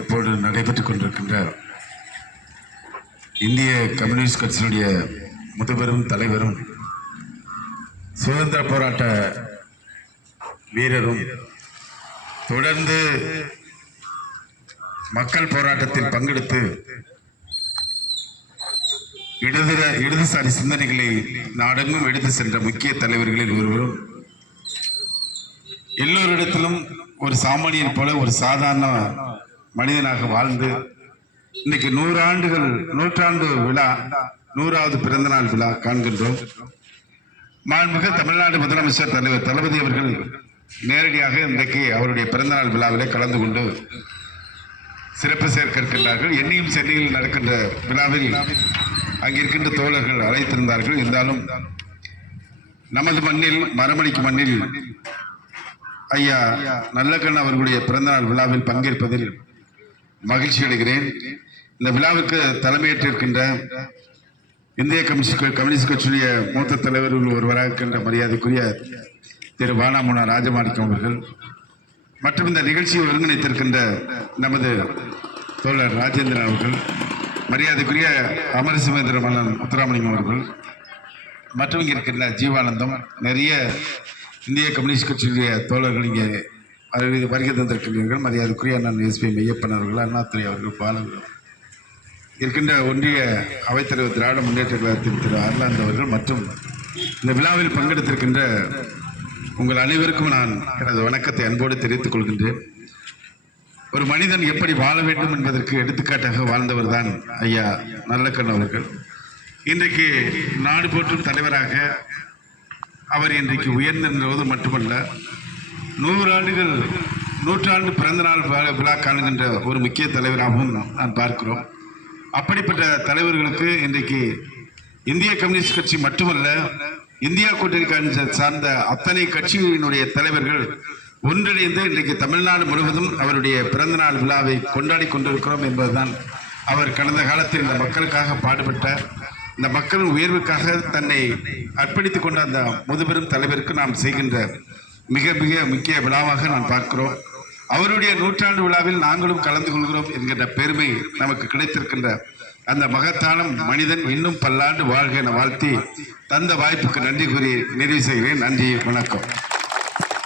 சிறப்போடு நடைபெற்றுக் கொண்டிருக்கின்ற இந்திய கம்யூனிஸ்ட் கட்சியினுடைய முதுபெரும் தலைவரும் சுதந்திர போராட்ட வீரரும் தொடர்ந்து மக்கள் போராட்டத்தில் பங்கெடுத்து இடதுர இடதுசாரி சிந்தனைகளை நாடெங்கும் எடுத்து சென்ற முக்கிய தலைவர்களில் ஒருவரும் எல்லோரிடத்திலும் ஒரு சாமானியன் போல ஒரு சாதாரண மனிதனாக வாழ்ந்து இன்னைக்கு நூறாண்டுகள் நூற்றாண்டு விழா நூறாவது பிறந்தநாள் விழா காண்கின்றோம். மாண்புமிகு தமிழ்நாடு முதலமைச்சர் தலைவர் தளபதி அவர்கள் நேரடியாக இன்றைக்கு அவருடைய பிறந்தநாள் விழாவிலே கலந்து கொண்டு சிறப்பு சேர்க்க இருக்கின்றார்கள் என்னையும் சென்னையில் நடக்கின்ற விழாவில் அங்கிருக்கின்ற தோழர்கள் அழைத்திருந்தார்கள். இருந்தாலும் நமது மண்ணில் மரமணிக்கு மண்ணில் ஐயா நல்லக்கண் அவர்களுடைய பிறந்தநாள் விழாவில் பங்கேற்பதில் மகிழ்ச்சி அடைகிறேன். இந்த விழாவுக்கு தலைமையேற்றிருக்கின்ற இந்திய கம்யூனிஸ்ட் கம்யூனிஸ்ட் கட்சியுடைய மூத்த தலைவர்கள் ஒருவராக இருக்கின்ற மரியாதைக்குரிய திரு வானாமுனா ராஜமாணிக்கம் அவர்கள் மற்றும் இந்த நிகழ்ச்சியை ஒருங்கிணைத்திருக்கின்ற நமது தோழர் ராஜேந்திரன் அவர்கள் மரியாதைக்குரிய அமரசிமேந்திர மன்னன் முத்துராமலிங்கம் அவர்கள் மற்றும் இங்கே இருக்கின்ற ஜீவானந்தம் நிறைய இந்திய கம்யூனிஸ்ட் கட்சியுடைய தோழர்கள் இங்கே வருகை வருகை தந்திருக்கின்றீர்கள் மரியாதைக்குரிய அண்ணன் எஸ்பி மெய்யப்பன் அவர்கள் அண்ணாத்துறை அவர்கள் பாலகுரு. இருக்கின்ற ஒன்றிய அவைத்தலைவர் திராவிட முன்னேற்ற கழகத்தின் திரு அர்லாந்த் அவர்கள் மற்றும் இந்த விழாவில் பங்கெடுத்திருக்கின்ற உங்கள் அனைவருக்கும் நான் எனது வணக்கத்தை அன்போடு தெரிவித்துக் கொள்கின்றேன். ஒரு மனிதன் எப்படி வாழ வேண்டும் என்பதற்கு எடுத்துக்காட்டாக வாழ்ந்தவர் தான் ஐயா நல்லக்கண் அவர்கள். இன்றைக்கு நாடு போற்றும் தலைவராக அவர் இன்றைக்கு உயர்ந்திருந்தபோது மட்டுமல்ல நூறு ஆண்டுகள் நூற்றாண்டு பிறந்தநாள் விழா- காணுகின்ற ஒரு முக்கிய தலைவராகவும் நான் பார்க்கிறோம். அப்படிப்பட்ட தலைவர்களுக்கு இன்றைக்கு இந்திய கம்யூனிஸ்ட் கட்சி மட்டுமல்ல இந்தியா கூட்டணி சார்ந்த அத்தனை கட்சிகளினுடைய தலைவர்கள் ஒன்றிணைந்து இன்றைக்கு தமிழ்நாடு முழுவதும் அவருடைய பிறந்தநாள் விழாவை கொண்டாடி கொண்டிருக்கிறோம் என்பதுதான் அவர் கடந்த காலத்தில் இந்த மக்களுக்காக பாடுபட்ட இந்த மக்களின் உயர்வுக்காக தன்னை அர்ப்பணித்துக் கொண்ட அந்த முதுபெரும் தலைவருக்கு நாம் செய்கின்ற மிக மிக முக்கிய விழாவாக நான் பார்க்கிறோம். அவருடைய நூற்றாண்டு விழாவில் நாங்களும் கலந்து கொள்கிறோம் என்கின்ற பெருமை நமக்கு கிடைத்திருக்கின்ற அந்த மகத்தான மனிதன் இன்னும் பல்லாண்டு வாழ்க என வாழ்த்தி தந்த வாய்ப்புக்கு நன்றி கூறி நிறைவு செய்கிறேன். நன்றி வணக்கம்.